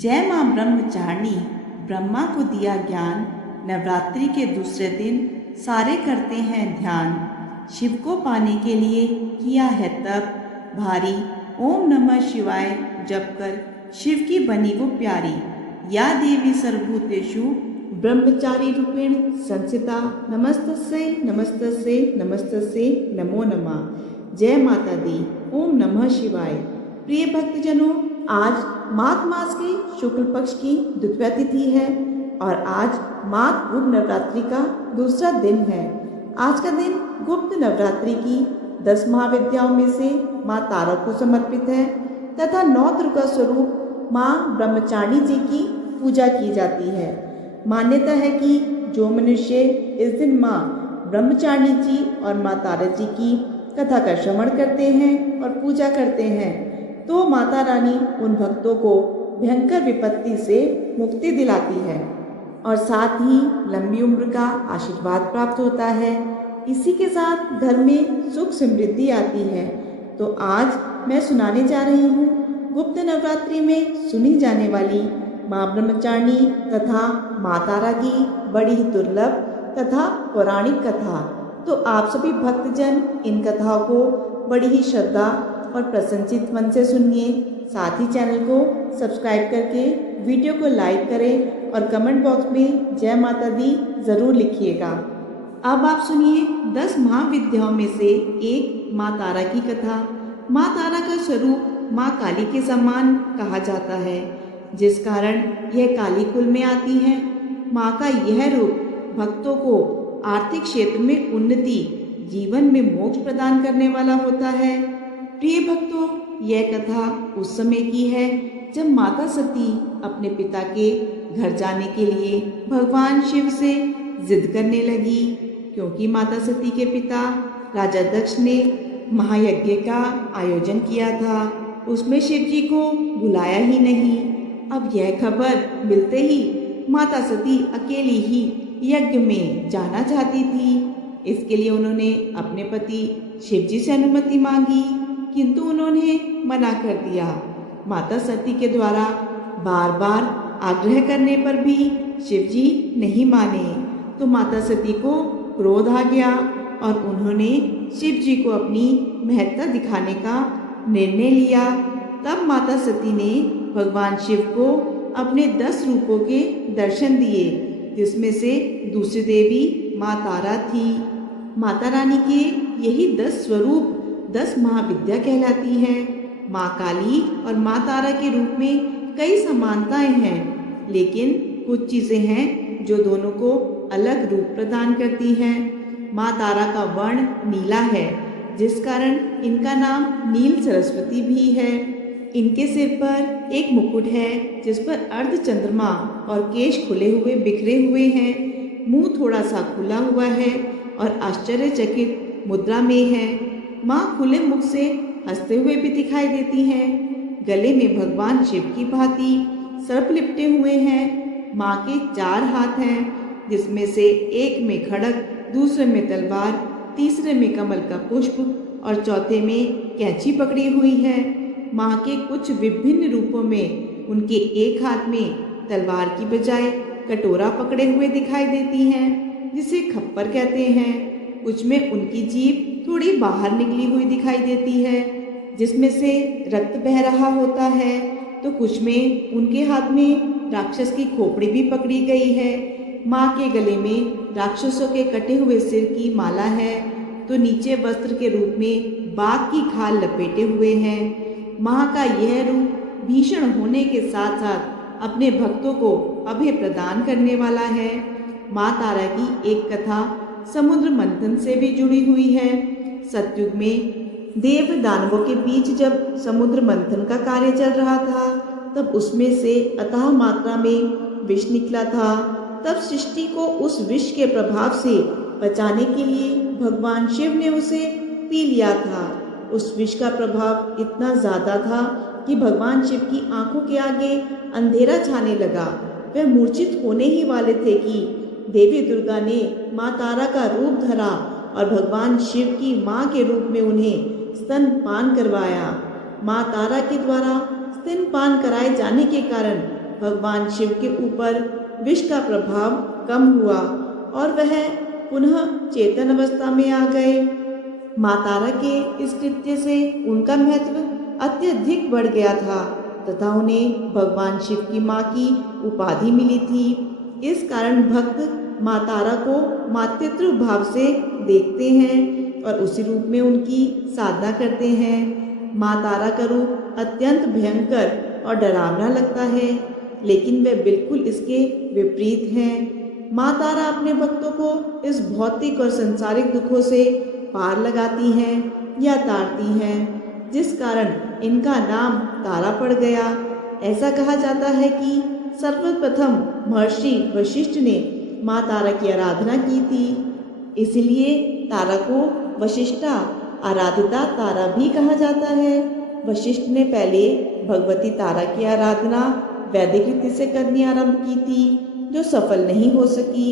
जय माँ ब्रह्मचारिणी। ब्रह्मा को दिया ज्ञान, नवरात्रि के दूसरे दिन सारे करते हैं ध्यान। शिव को पाने के लिए किया है तप भारी, ओम नमः शिवाय जप कर शिव की बनी वो प्यारी। या देवी सर्वभूतेषु ब्रह्मचारी रूपेण संस्थिता, नमस्तस्यै नमस्तस्यै नमस्तस्यै नमो नमः। जय माता दी, ओम नमः शिवाय। प्रिय भक्तजनों, आज माघ मास के शुक्ल पक्ष की द्वितीया तिथि है और आज माघ गुप्त नवरात्रि का दूसरा दिन है। आज का दिन गुप्त नवरात्रि की 10 महाविद्याओं में से माँ तारा को समर्पित है तथा 9 दुर्गा स्वरूप माँ ब्रह्मचारिणी जी की पूजा की जाती है। मान्यता है कि जो मनुष्य इस दिन माँ ब्रह्मचारिणी जी और माँ तारा जी की कथा का श्रवण करते हैं और पूजा करते हैं तो माता रानी उन भक्तों को भयंकर विपत्ति से मुक्ति दिलाती है और साथ ही लंबी उम्र का आशीर्वाद प्राप्त होता है। इसी के साथ घर में सुख समृद्धि आती है। तो आज मैं सुनाने जा रही हूँ गुप्त नवरात्रि में सुनी जाने वाली माँ ब्रह्मचारिणी तथा माँ तारा की बड़ी ही दुर्लभ तथा पौराणिक कथा। तो आप सभी भक्तजन इन कथाओं को बड़ी ही श्रद्धा और प्रसन्नचित मन से सुनिए। साथ ही चैनल को सब्सक्राइब करके वीडियो को लाइक करें और कमेंट बॉक्स में जय माता दी ज़रूर लिखिएगा। अब आप सुनिए 10 महाविद्याओं में से एक माँ तारा की कथा। माँ तारा का स्वरूप माँ काली के समान कहा जाता है, जिस कारण यह काली कुल में आती है। माँ का यह रूप भक्तों को आर्थिक क्षेत्र में उन्नति, जीवन में मोक्ष प्रदान करने वाला होता है। प्रिय भक्तों, यह कथा उस समय की है जब माता सती अपने पिता के घर जाने के लिए भगवान शिव से जिद करने लगी, क्योंकि माता सती के पिता राजा दक्ष ने महायज्ञ का आयोजन किया था। उसमें शिव जी को बुलाया ही नहीं। अब यह खबर मिलते ही माता सती अकेली ही यज्ञ में जाना चाहती थी। इसके लिए उन्होंने अपने पति शिव जी से अनुमति मांगी, किंतु उन्होंने मना कर दिया। माता सती के द्वारा बार बार आग्रह करने पर भी शिव जी नहीं माने तो माता सती को क्रोध आ गया और उन्होंने शिव जी को अपनी महत्ता दिखाने का निर्णय लिया। तब माता सती ने भगवान शिव को अपने 10 रूपों के दर्शन दिए, जिसमें से दूसरी देवी माँ तारा थी। माता रानी के यही 10 स्वरूप 10 महाविद्या कहलाती है। माँ काली और माँ तारा के रूप में कई समानताएं हैं, लेकिन कुछ चीज़ें हैं जो दोनों को अलग रूप प्रदान करती हैं। माँ तारा का वर्ण नीला है, जिस कारण इनका नाम नील सरस्वती भी है। इनके सिर पर एक मुकुट है, जिस पर अर्ध चंद्रमा और केश खुले हुए बिखरे हुए हैं। मुंह थोड़ा सा खुला हुआ है और आश्चर्यचकित मुद्रा में है। माँ खुले मुख से हंसते हुए भी दिखाई देती हैं। गले में भगवान शिव की भांति सर्प लिपटे हुए हैं। माँ के 4 हाथ हैं, जिसमें से एक में खड्ग, दूसरे में तलवार, तीसरे में कमल का पुष्प और चौथे में कैंची पकड़ी हुई है। माँ के कुछ विभिन्न रूपों में उनके एक हाथ में तलवार की बजाय कटोरा पकड़े हुए दिखाई देती हैं, जिसे खप्पर कहते हैं। कुछ में उनकी जीभ थोड़ी बाहर निकली हुई दिखाई देती है, जिसमें से रक्त बह रहा होता है, तो कुछ में उनके हाथ में राक्षस की खोपड़ी भी पकड़ी गई है। माँ के गले में राक्षसों के कटे हुए सिर की माला है, तो नीचे वस्त्र के रूप में बाघ की खाल लपेटे हुए हैं। माँ का यह रूप भीषण होने के साथ साथ अपने भक्तों को अभय प्रदान करने वाला है। माँ तारा की एक कथा समुद्र मंथन से भी जुड़ी हुई है। सतयुग में देव दानवों के बीच जब समुद्र मंथन का कार्य चल रहा था, तब उसमें से अथाह मात्रा में विष निकला था। तब सृष्टि को उस विष के प्रभाव से बचाने के लिए भगवान शिव ने उसे पी लिया था। उस विष का प्रभाव इतना ज़्यादा था कि भगवान शिव की आंखों के आगे अंधेरा छाने लगा। वह मूर्छित होने ही वाले थे कि देवी दुर्गा ने माँ तारा का रूप धरा और भगवान शिव की माँ के रूप में उन्हें स्तनपान करवाया। माँ तारा के द्वारा स्तनपान कराए जाने के कारण भगवान शिव के ऊपर विष का प्रभाव कम हुआ और वह पुनः चेतन अवस्था में आ गए। माँ तारा के इस कृत्य से उनका महत्व अत्यधिक बढ़ गया था तथा उन्हें भगवान शिव की माँ की उपाधि मिली थी। इस कारण भक्त माँ तारा को मातृत्व भाव से देखते हैं और उसी रूप में उनकी साधना करते हैं। माँ तारा का रूप अत्यंत भयंकर और डरावना लगता है, लेकिन वह बिल्कुल इसके विपरीत हैं। माँ तारा अपने भक्तों को इस भौतिक और संसारिक दुखों से पार लगाती हैं या तारती हैं, जिस कारण इनका नाम तारा पड़ गया। ऐसा कहा जाता है कि सर्वप्रथम महर्षि वशिष्ठ ने माँ तारा की आराधना की थी, इसलिए तारा को वशिष्ठा आराधिता तारा भी कहा जाता है। वशिष्ठ ने पहले भगवती तारा की आराधना वैदिक रीति से करनी आरंभ की थी, जो सफल नहीं हो सकी।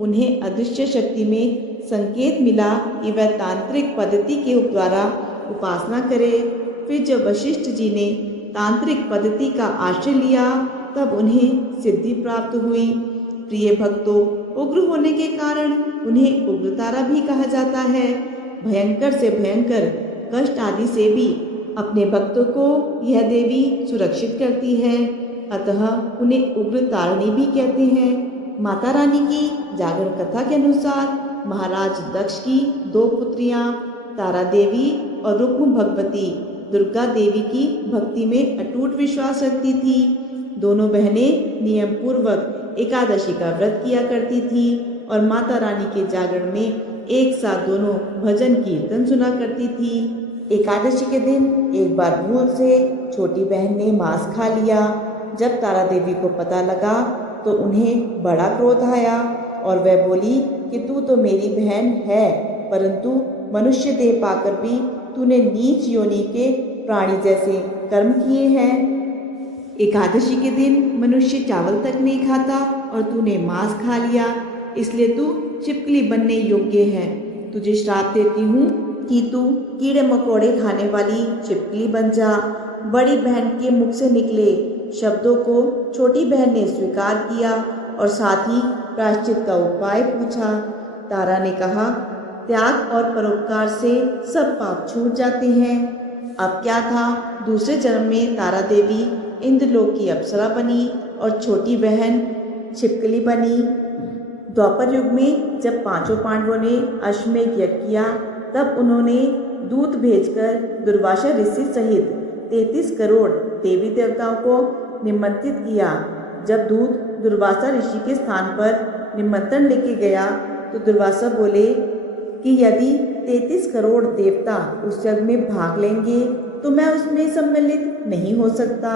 उन्हें अदृश्य शक्ति में संकेत मिला कि वह तांत्रिक पद्धति के द्वारा उपासना करे। फिर जब वशिष्ठ जी ने तांत्रिक पद्धति का आश्रय लिया तब उन्हें सिद्धि प्राप्त हुई। प्रिय भक्तों, उग्र होने के कारण उन्हें उग्रतारा भी कहा जाता है। भयंकर से भयंकर कष्ट आदि से भी अपने भक्तों को यह देवी सुरक्षित करती है, अतः उन्हें उग्र तारिणी भी कहते हैं। माता रानी की जागरण कथा के अनुसार महाराज दक्ष की दो पुत्रियां तारा देवी और रुक्म भगवती दुर्गा देवी की भक्ति में अटूट विश्वास रखती थी। दोनों बहनें नियम पूर्वक एकादशी का व्रत किया करती थी और माता रानी के जागरण में एक साथ दोनों भजन कीर्तन सुना करती थी। एकादशी के दिन एक बार भूल से छोटी बहन ने मांस खा लिया। जब तारा देवी को पता लगा तो उन्हें बड़ा क्रोध आया और वह बोली कि तू तो मेरी बहन है, परंतु मनुष्य देह पाकर भी तूने नीच योनि के प्राणी जैसे कर्म किए हैं। एकादशी के दिन मनुष्य चावल तक नहीं खाता और तूने मांस खा लिया, इसलिए तू छिपकली बनने योग्य है। तुझे श्राप देती हूँ कि तू कीड़े मकोड़े खाने वाली छिपकली बन जा। बड़ी बहन के मुख से निकले शब्दों को छोटी बहन ने स्वीकार किया और साथ ही प्रायश्चित का उपाय पूछा। तारा ने कहा, त्याग और परोपकार से सब पाप छूट जाते हैं। अब क्या था, दूसरे जन्म में तारा देवी इंद्रलोक की अप्सरा बनी और छोटी बहन छिपकली बनी। द्वापर युग में जब पांचों पांडवों ने अश्वमेध यज्ञ किया तब उन्होंने दूत भेजकर दुर्वासा ऋषि सहित 33 करोड़ देवी देवताओं को निमंत्रित किया। जब दूत दुर्वासा ऋषि के स्थान पर निमंत्रण लेके गया तो दुर्वासा बोले कि यदि 33 करोड़ देवता उस यज्ञ में भाग लेंगे तो मैं उसमें सम्मिलित नहीं हो सकता।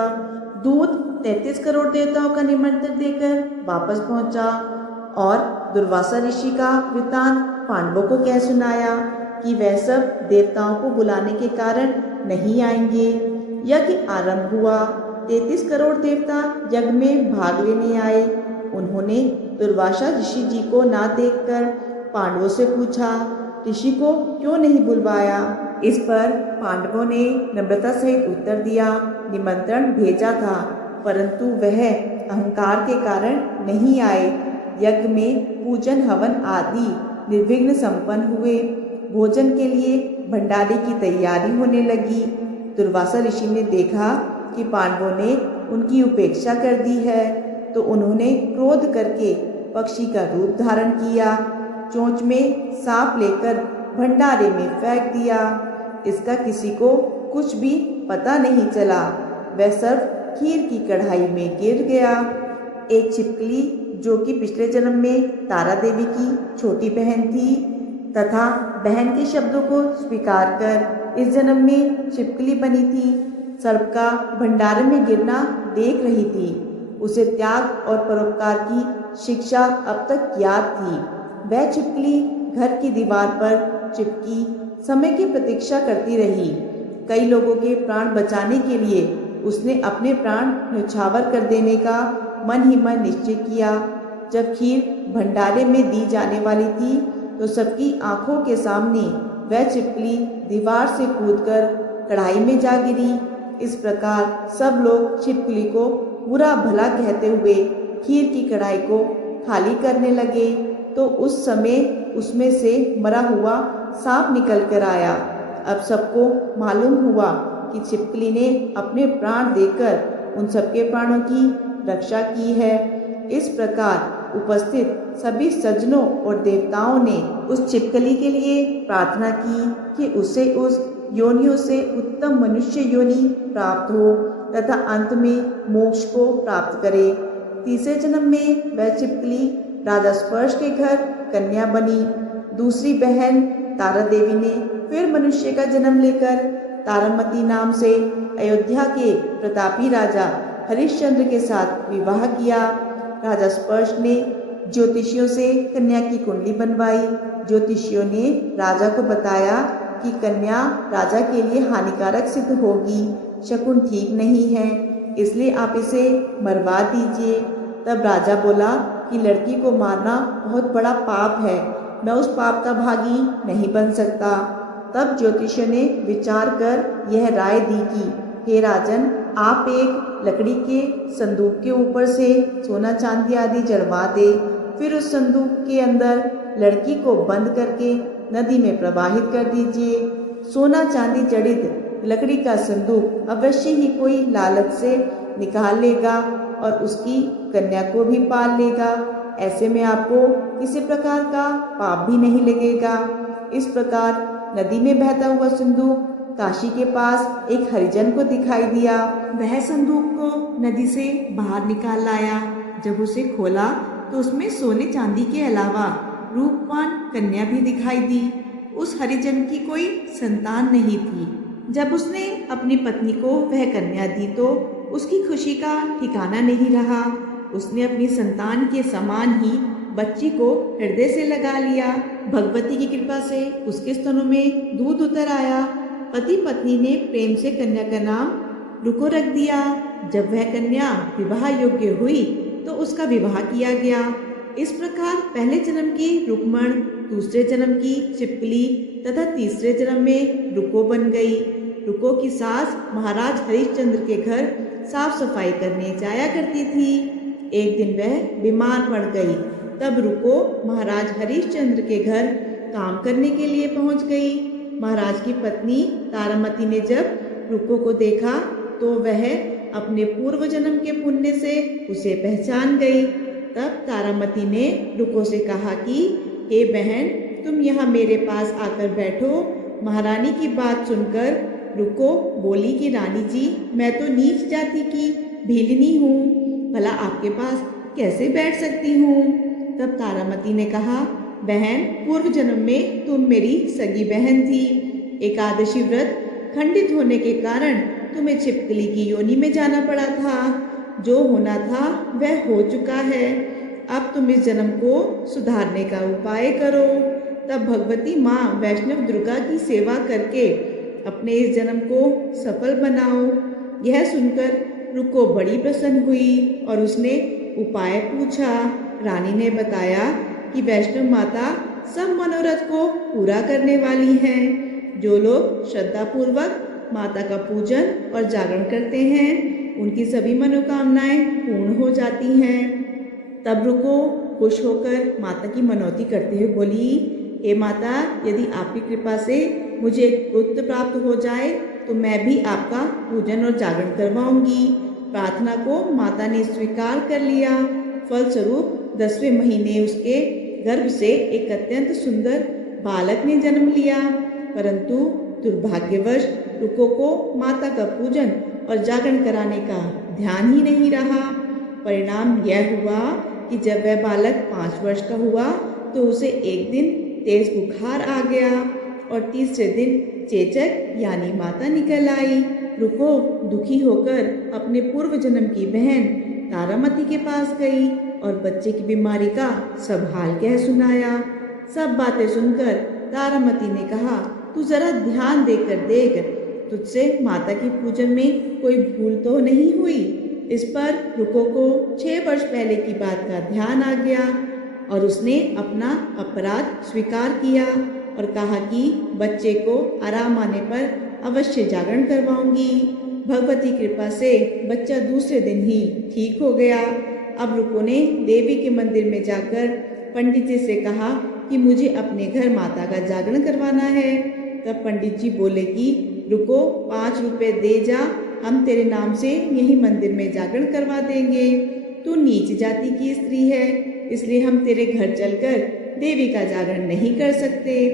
दूत 33 करोड़ देवताओं का निमंत्रण देकर वापस पहुंचा और दुर्वासा ऋषि का वृत्तांत पांडवों को कह सुनाया कि वह सब देवताओं को बुलाने के कारण नहीं आएंगे। यज्ञ आरंभ हुआ। 33 करोड़ देवता यज्ञ में भाग लेने आए। उन्होंने दुर्वासा ऋषि जी को ना देखकर पांडवों से पूछा, ऋषि को क्यों नहीं बुलवाया? इस पर पांडवों ने नम्रता सहित उत्तर दिया, निमंत्रण भेजा था परंतु वह अहंकार के कारण नहीं आए। यज्ञ में पूजन हवन आदि निर्विघ्न संपन्न हुए। भोजन के लिए भंडारे की तैयारी होने लगी। दुर्वासा ऋषि ने देखा कि पांडवों ने उनकी उपेक्षा कर दी है तो उन्होंने क्रोध करके पक्षी का रूप धारण किया। चोंच में सांप लेकर भंडारे में फेंक दिया। इसका किसी को कुछ भी पता नहीं चला। वह सब खीर की कढ़ाई में गिर गया। एक छिपकली जो कि पिछले जन्म में तारा देवी की छोटी बहन थी तथा बहन के शब्दों को स्वीकार कर इस जन्म में छिपकली बनी थी, सर्प का भंडारे में गिरना देख रही थी। उसे त्याग और परोपकार की शिक्षा अब तक याद थी। वह छिपकली घर की दीवार पर चिपकी समय की प्रतीक्षा करती रही। कई लोगों के प्राण बचाने के लिए उसने अपने प्राण न्यौछावर कर देने का मन ही मन निश्चय किया। जब खीर भंडारे में दी जाने वाली थी तो सबकी आंखों के सामने वह छिपकली दीवार से कूदकर कढ़ाई में जा गिरी। इस प्रकार सब लोग छिपकली को बुरा भला कहते हुए खीर की कढ़ाई को खाली करने लगे तो उस समय उसमें से मरा हुआ सांप निकल कर आया। अब सबको मालूम हुआ कि छिपकली ने अपने प्राण देकर उन सबके प्राणों की रक्षा की है। इस प्रकार उपस्थित सभी सज्जनों और देवताओं ने उस छिपकली के लिए प्रार्थना की कि उसे उस योनियों से उत्तम मनुष्य योनि प्राप्त हो तथा अंत में मोक्ष को प्राप्त करे। तीसरे जन्म में वह छिपकली राजा स्पर्श के घर कन्या बनी। दूसरी बहन तारा देवी ने फिर मनुष्य का जन्म लेकर तारामती नाम से अयोध्या के प्रतापी राजा हरिश्चंद्र के साथ विवाह किया। राजा स्पर्श ने ज्योतिषियों से कन्या की कुंडली बनवाई। ज्योतिषियों ने राजा को बताया कि कन्या राजा के लिए हानिकारक सिद्ध होगी, शकुन ठीक नहीं है, इसलिए आप इसे मरवा दीजिए। तब राजा बोला कि लड़की को मारना बहुत बड़ा पाप है, मैं उस पाप का भागी नहीं बन सकता। तब ज्योतिषियों ने विचार कर यह राय दी कि हे राजन, आप एक लकड़ी के संदूक के ऊपर से सोना चांदी आदि जड़वा दे, फिर उस संदूक के अंदर लड़की को बंद करके नदी में प्रवाहित कर दीजिए। सोना चांदी जड़ित लकड़ी का संदूक अवश्य ही कोई लालच से निकाल लेगा और उसकी कन्या को भी पाल लेगा। ऐसे में आपको किसी प्रकार का पाप भी नहीं लगेगा। इस प्रकार नदी में बहता हुआ संदूक काशी के पास एक हरिजन को दिखाई दिया। वह संदूक को नदी से बाहर निकाल लाया। जब उसे खोला तो उसमें सोने चांदी के अलावा रूपवान कन्या भी दिखाई दी। उस हरिजन की कोई संतान नहीं थी। जब उसने अपनी पत्नी को वह कन्या दी तो उसकी खुशी का ठिकाना नहीं रहा। उसने अपनी संतान के समान ही बच्ची को हृदय से लगा लिया। भगवती की कृपा से उसके स्तनों में दूध उतर आया। पति पत्नी ने प्रेम से कन्या का नाम रुको रख दिया। जब वह कन्या विवाह योग्य हुई तो उसका विवाह किया गया। इस प्रकार पहले जन्म की रुक्मण, दूसरे जन्म की छिपकली तथा तीसरे जन्म में रुको बन गई। रुको की सास महाराज हरिश्चंद्र के घर साफ सफाई करने जाया करती थी। एक दिन वह बीमार पड़ गई। तब रुको महाराज हरिश्चंद्र के घर काम करने के लिए पहुंच गई। महाराज की पत्नी तारामती ने जब रुको को देखा तो वह अपने पूर्व जन्म के पुण्य से उसे पहचान गई। तब तारामती ने रुको से कहा कि हे बहन, तुम यहाँ मेरे पास आकर बैठो। महारानी की बात सुनकर रुको बोली कि रानी जी, मैं तो नीच जाति की भीलिनी हूँ, भला आपके पास कैसे बैठ सकती हूँ। तब तारामती ने कहा, बहन, पूर्व जन्म में तुम मेरी सगी बहन थी। एकादशी व्रत खंडित होने के कारण तुम्हें छिपकली की योनि में जाना पड़ा था। जो होना था वह हो चुका है। अब तुम इस जन्म को सुधारने का उपाय करो। तब भगवती माँ वैष्णव दुर्गा की सेवा करके अपने इस जन्म को सफल बनाओ। यह सुनकर रुको बड़ी प्रसन्न हुई और उसने उपाय पूछा। रानी ने बताया कि वैष्णव माता सब मनोरथ को पूरा करने वाली हैं। जो लोग श्रद्धापूर्वक माता का पूजन और जागरण करते हैं उनकी सभी मनोकामनाएं पूर्ण हो जाती हैं। तब रुको खुश होकर माता की मनौती करते हुए बोली, हे माता, यदि आपकी कृपा से मुझे एक पुत्र प्राप्त हो जाए तो मैं भी आपका पूजन और जागरण करवाऊंगी। प्रार्थना को माता ने स्वीकार कर लिया। फलस्वरूप 10वें महीने उसके गर्भ से एक अत्यंत सुंदर बालक ने जन्म लिया। परंतु दुर्भाग्यवश रुको को माता का पूजन और जागरण कराने का ध्यान ही नहीं रहा। परिणाम यह हुआ कि जब वह बालक 5 वर्ष का हुआ तो उसे एक दिन तेज बुखार आ गया और तीसरे दिन चेचक यानी माता निकल आई। रुको दुखी होकर अपने पूर्व जन्म की बहन तारामती के पास गई और बच्चे की बीमारी का सब हाल कह सुनाया। सब बातें सुनकर तारामती ने कहा, तू जरा ध्यान देकर देख, तुझसे माता की पूजन में कोई भूल तो नहीं हुई। इस पर रुको को 6 वर्ष पहले की बात का ध्यान आ गया और उसने अपना अपराध स्वीकार किया और कहा कि बच्चे को आराम आने पर अवश्य जागरण करवाऊंगी। भगवती कृपा से बच्चा दूसरे दिन ही ठीक हो गया। अब रुको ने देवी के मंदिर में जाकर पंडित जी से कहा कि मुझे अपने घर माता का जागरण करवाना है। तब पंडित जी बोले कि रुको, 5 रुपए दे जा, हम तेरे नाम से यही मंदिर में जागरण करवा देंगे। तू नीच जाति की स्त्री है, इसलिए हम तेरे घर चलकर देवी का जागरण नहीं कर सकते।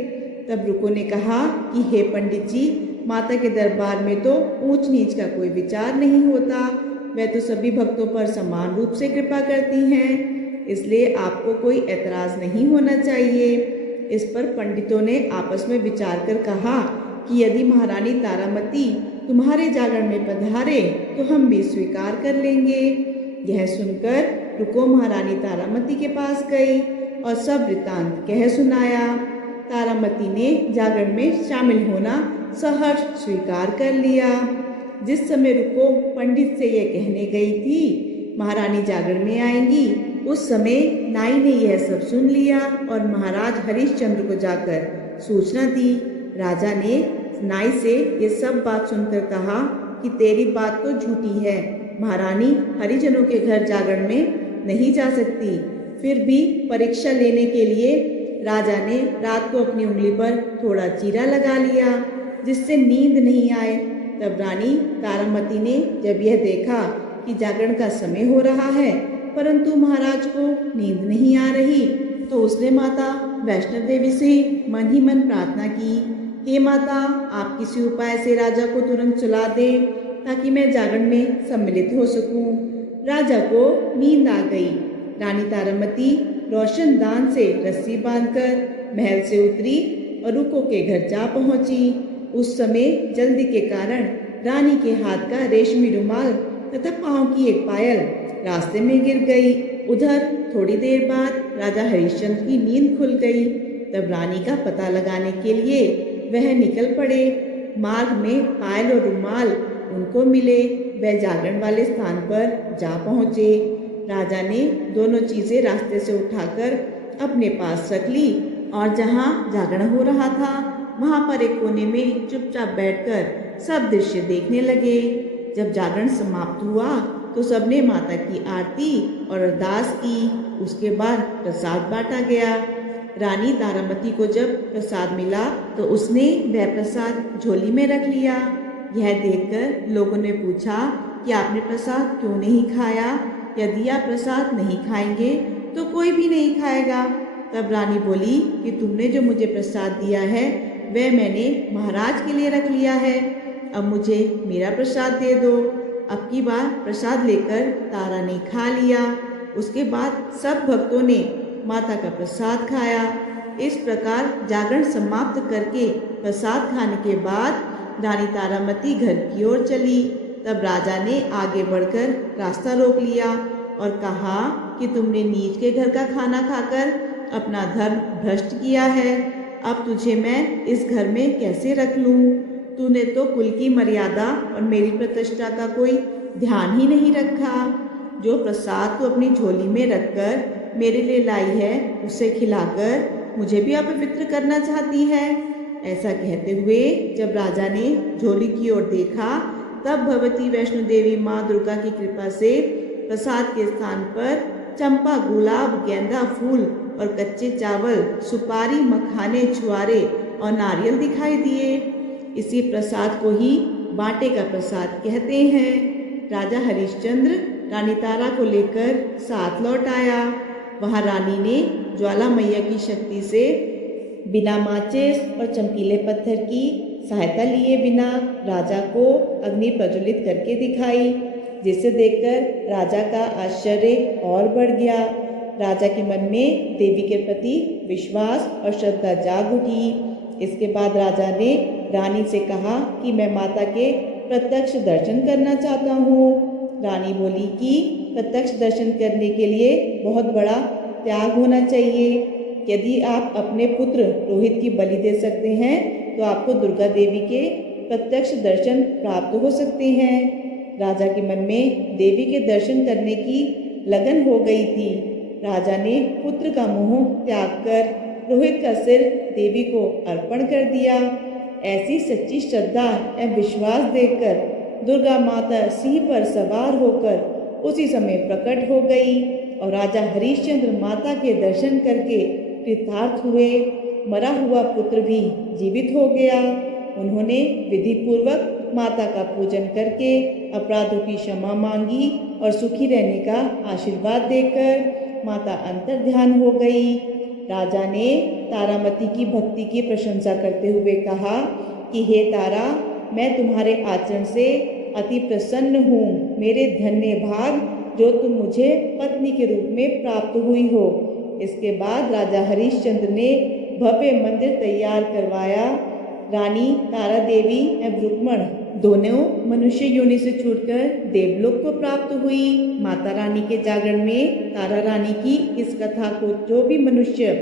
तब रुको ने कहा कि हे पंडित जी, माता के दरबार में तो ऊंच नीच का कोई विचार नहीं होता, वह तो सभी भक्तों पर समान रूप से कृपा करती हैं, इसलिए आपको कोई ऐतराज नहीं होना चाहिए। इस पर पंडितों ने आपस में विचार कर कहा कि यदि महारानी तारामती तुम्हारे जागरण में पधारे तो हम भी स्वीकार कर लेंगे। यह सुनकर रुको महारानी तारामती के पास गई और सब वृत्तांत कह सुनाया। तारामती ने जागरण में शामिल होना सहर्ष स्वीकार कर लिया। जिस समय रुको पंडित से यह कहने गई थी महारानी जागरण में आएंगी, उस समय नाई ने यह सब सुन लिया और महाराज हरिश्चंद्र को जाकर सूचना दी। राजा ने नाई से ये सब बात सुनकर कहा कि तेरी बात तो झूठी है, महारानी हरिजनों के घर जागरण में नहीं जा सकती। फिर भी परीक्षा लेने के लिए राजा ने रात को अपनी उंगली पर थोड़ा चीरा लगा लिया, जिससे नींद नहीं आए। तब रानी तारामती ने जब यह देखा कि जागरण का समय हो रहा है परंतु महाराज को नींद नहीं आ रही, तो उसने माता वैष्णव देवी से मन ही मन प्रार्थना की, हे माता, आप किसी उपाय से राजा को तुरंत सुला दें ताकि मैं जागरण में सम्मिलित हो सकूं। राजा को नींद आ गई। रानी तारामती रोशनदान से रस्सी बांधकर महल से उतरी और रुको के घर जा पहुंची। उस समय जल्दी के कारण रानी के हाथ का रेशमी रुमाल तथा पांव की एक पायल रास्ते में गिर गई। उधर थोड़ी देर बाद राजा हरिश्चंद्र की नींद खुल गई। तब रानी का पता लगाने के लिए वह निकल पड़े। मार्ग में पायल और रुमाल उनको मिले। वह जागरण वाले स्थान पर जा पहुंचे। राजा ने दोनों चीजें रास्ते से उठाकर अपने पास रख ली और जहां जागरण हो रहा था वहां पर एक कोने में चुपचाप बैठकर सब दृश्य देखने लगे। जब जागरण समाप्त हुआ तो सबने माता की आरती और अरदास की। उसके बाद प्रसाद बांटा गया। रानी तारामती को जब प्रसाद मिला तो उसने वह प्रसाद झोली में रख लिया। यह देखकर लोगों ने पूछा कि आपने प्रसाद क्यों नहीं खाया? यदि आप प्रसाद नहीं खाएंगे तो कोई भी नहीं खाएगा। तब रानी बोली कि तुमने जो मुझे प्रसाद दिया है वह मैंने महाराज के लिए रख लिया है, अब मुझे मेरा प्रसाद दे दो। अब की बार प्रसाद लेकर तारा ने खा लिया। उसके बाद सब भक्तों ने माता का प्रसाद खाया। इस प्रकार जागरण समाप्त करके प्रसाद खाने के बाद रानी तारामती घर की ओर चली। तब राजा ने आगे बढ़कर रास्ता रोक लिया और कहा कि तुमने नीच के घर का खाना खाकर अपना धर्म भ्रष्ट किया है। अब तुझे मैं इस घर में कैसे रख लूं? तूने तो कुल की मर्यादा और मेरी प्रतिष्ठा का कोई ध्यान ही नहीं रखा। जो प्रसाद तू अपनी झोली में रखकर मेरे लिए लाई है उसे खिलाकर मुझे भी अपवित्र करना चाहती है। ऐसा कहते हुए जब राजा ने झोली की ओर देखा तब भगवती वैष्णो देवी माँ दुर्गा की कृपा से प्रसाद के स्थान पर चंपा, गुलाब, गेंदा फूल और कच्चे चावल, सुपारी, मखाने, छुआरे और नारियल दिखाई दिए। इसी प्रसाद को ही बाटे का प्रसाद कहते हैं। राजा हरिश्चंद्र रानी तारा को लेकर साथ लौट आया। वहां रानी ने ज्वाला मैया की शक्ति से बिना माचिस और चमकीले पत्थर की सहायता लिए बिना राजा को अग्नि प्रज्वलित करके दिखाई, जिसे देखकर राजा का आश्चर्य और बढ़ गया। राजा के मन में देवी के प्रति विश्वास और श्रद्धा जाग उठी। इसके बाद राजा ने रानी से कहा कि मैं माता के प्रत्यक्ष दर्शन करना चाहता हूँ। रानी बोली कि प्रत्यक्ष दर्शन करने के लिए बहुत बड़ा त्याग होना चाहिए। यदि आप अपने पुत्र रोहित की बलि दे सकते हैं तो आपको दुर्गा देवी के प्रत्यक्ष दर्शन प्राप्त हो सकते हैं। राजा के मन में देवी के दर्शन करने की लगन हो गई थी। राजा ने पुत्र का मोह त्याग कर रोहित का सिर देवी को अर्पण कर दिया। ऐसी सच्ची श्रद्धा एवं विश्वास देखकर दुर्गा माता सिंह पर सवार होकर उसी समय प्रकट हो गई और राजा हरिश्चंद्र माता के दर्शन करके कृतार्थ हुए। मरा हुआ पुत्र भी जीवित हो गया। उन्होंने विधि पूर्वक माता का पूजन करके अपराधों की क्षमा मांगी और सुखी रहने का आशीर्वाद देकर माता अंतर ध्यान हो गई। राजा ने तारामती की भक्ति की प्रशंसा करते हुए कहा कि हे तारा, मैं तुम्हारे आचरण से अति प्रसन्न हूँ। मेरे धन्य भाग जो तुम मुझे पत्नी के रूप में प्राप्त हुई हो। इसके बाद राजा हरिश्चंद्र ने भव्य मंदिर तैयार करवाया। रानी तारा देवी एवं रुक्मण दोनों मनुष्य योनि से छूटकर देवलोक को प्राप्त हुई। माता रानी के जागरण में तारा रानी की इस कथा को जो भी मनुष्य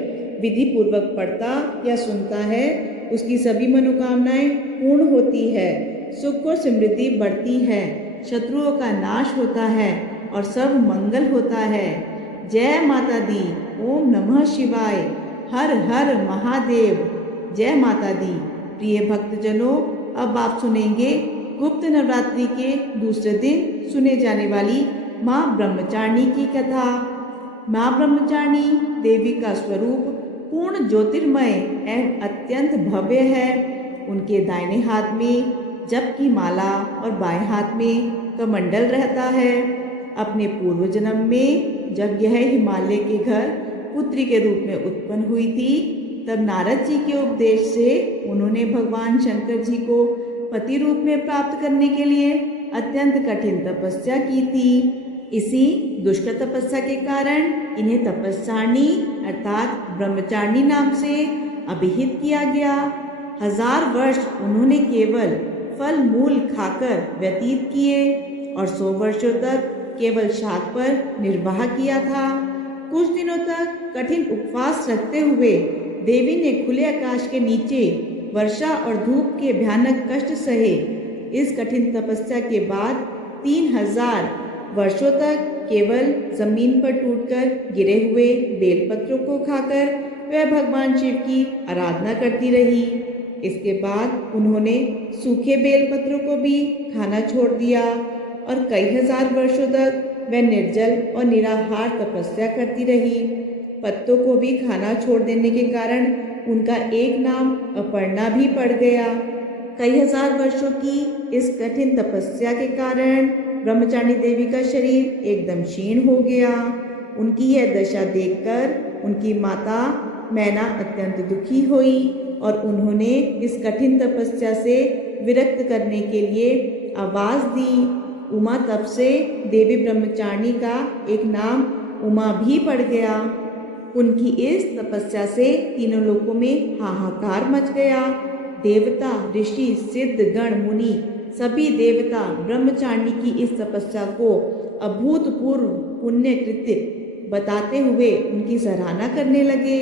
विधि पूर्वक पढ़ता या सुनता है, उसकी सभी मनोकामनाएं पूर्ण होती है, सुख और समृद्धि बढ़ती है, शत्रुओं का नाश होता है और सब मंगल होता है। जय माता दी। ओम नमः शिवाय। हर हर महादेव। जय माता दी। प्रिय भक्तजनों, अब आप सुनेंगे गुप्त नवरात्रि के दूसरे दिन सुने जाने वाली माँ ब्रह्मचारिणी की कथा। माँ ब्रह्मचारिणी देवी का स्वरूप पूर्ण ज्योतिर्मय एवं अत्यंत भव्य है। उनके दाहिने हाथ में जप की माला और बाएं हाथ में कमंडल रहता है। अपने पूर्व जन्म में जब यह हिमालय के घर पुत्री के रूप में उत्पन्न हुई थी, तब नारद जी के उपदेश से उन्होंने भगवान शंकर जी को पति रूप में प्राप्त करने के लिए अत्यंत कठिन तपस्या की थी। इसी दुष्कर तपस्या के कारण इन्हें तपस्यारिणी अर्थात ब्रह्मचारिणी नाम से अभिहित किया गया। 1000 वर्ष उन्होंने केवल फल मूल खाकर व्यतीत किए और 100 वर्षों तक केवल शाक पर निर्वाह किया था। कुछ दिनों तक कठिन उपवास रखते हुए देवी ने खुले आकाश के नीचे वर्षा और धूप के भयानक कष्ट सहे। इस कठिन तपस्या के बाद 3000 वर्षों तक केवल जमीन पर टूटकर गिरे हुए बेलपत्रों को खाकर वह भगवान शिव की आराधना करती रही। इसके बाद उन्होंने सूखे बेलपत्रों को भी खाना छोड़ दिया और कई हजार वर्षों तक वह निर्जल और निराहार तपस्या करती रही। पत्तों को भी खाना छोड़ देने के कारण उनका एक नाम अपर्णा भी पड़ गया। कई हजार वर्षों की इस कठिन तपस्या के कारण ब्रह्मचारिणी देवी का शरीर एकदम क्षीण हो गया। उनकी यह दशा देखकर उनकी माता मैना अत्यंत दुखी हुई और उन्होंने इस कठिन तपस्या से विरक्त करने के लिए आवाज दी। उमा तब से देवी ब्रह्मचारिणी का एक नाम उमा भी पड़ गया। उनकी इस तपस्या से तीनों लोकों में हाहाकार मच गया। देवता, ऋषि, सिद्ध, गण, मुनि सभी देवता ब्रह्मचारिणी की इस तपस्या को अभूतपूर्व पुण्य कृत्य बताते हुए उनकी सराहना करने लगे।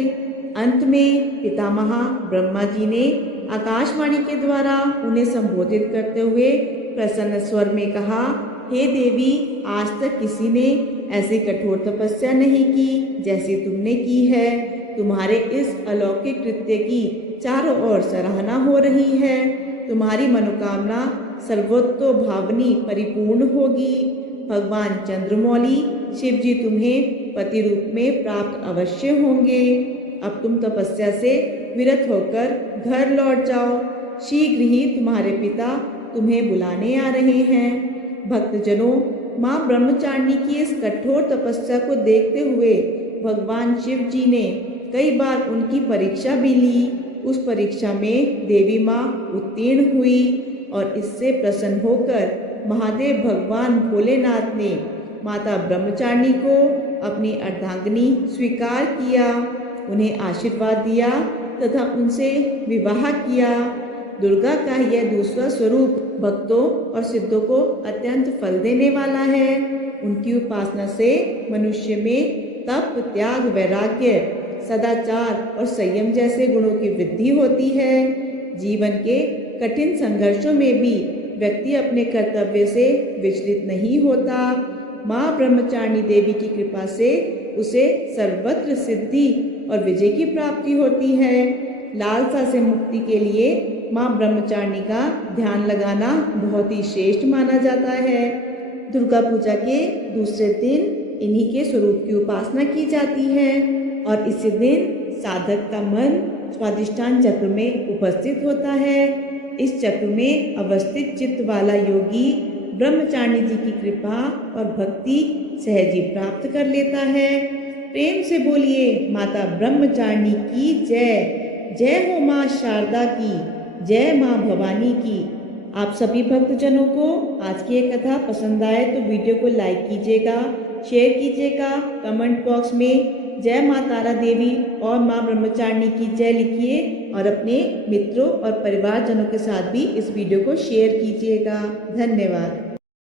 अंत में पितामह ब्रह्मा जी ने आकाशवाणी के द्वारा उन्हें संबोधित करते हुए प्रसन्न स्वर में कहा, हे देवी, आज तक किसी ने ऐसी कठोर तपस्या नहीं की जैसी तुमने की है। तुम्हारे इस अलौकिक कृत्य की चारों ओर सराहना हो रही है। तुम्हारी मनोकामना सर्वतोभावनी परिपूर्ण होगी। भगवान चंद्रमौली शिव जी तुम्हें पति रूप में प्राप्त अवश्य होंगे। अब तुम तपस्या से विरत होकर घर लौट जाओ। शीघ्र ही तुम्हारे पिता तुम्हें बुलाने आ रहे हैं। भक्तजनों, माँ ब्रह्मचारिणी की इस कठोर तपस्या को देखते हुए भगवान शिव जी ने कई बार उनकी परीक्षा भी ली। उस परीक्षा में देवी माँ उत्तीर्ण हुई और इससे प्रसन्न होकर महादेव भगवान भोलेनाथ ने माता ब्रह्मचारिणी को अपनी अर्धांगिनी स्वीकार किया, उन्हें आशीर्वाद दिया तथा उनसे विवाह किया। दुर्गा का यह दूसरा स्वरूप भक्तों और सिद्धों को अत्यंत फल देने वाला है। उनकी उपासना से मनुष्य में तप, त्याग, वैराग्य, सदाचार और संयम जैसे गुणों की वृद्धि होती है। जीवन के कठिन संघर्षों में भी व्यक्ति अपने कर्तव्य से विचलित नहीं होता। माँ ब्रह्मचारिणी देवी की कृपा से उसे सर्वत्र सिद्धि और विजय की प्राप्ति होती है। लालसा से मुक्ति के लिए माँ ब्रह्मचारिणी का ध्यान लगाना बहुत ही श्रेष्ठ माना जाता है। दुर्गा पूजा के दूसरे दिन इन्हीं के स्वरूप की उपासना की जाती है और इसी दिन साधक का मन स्वाधिष्ठान चक्र में उपस्थित होता है। इस चक्र में अवस्थित चित्त वाला योगी ब्रह्मचारिणी जी की कृपा और भक्ति सहज ही प्राप्त कर लेता है। प्रेम से बोलिए माता ब्रह्मचारिणी की जय। जय हो माँ शारदा की, जय माँ भवानी की। आप सभी भक्तजनों को आज की ये कथा पसंद आए तो वीडियो को लाइक कीजिएगा, शेयर कीजिएगा, कमेंट बॉक्स में जय माँ तारा देवी और माँ ब्रह्मचारिणी की जय लिखिए और अपने मित्रों और परिवारजनों के साथ भी इस वीडियो को शेयर कीजिएगा। धन्यवाद।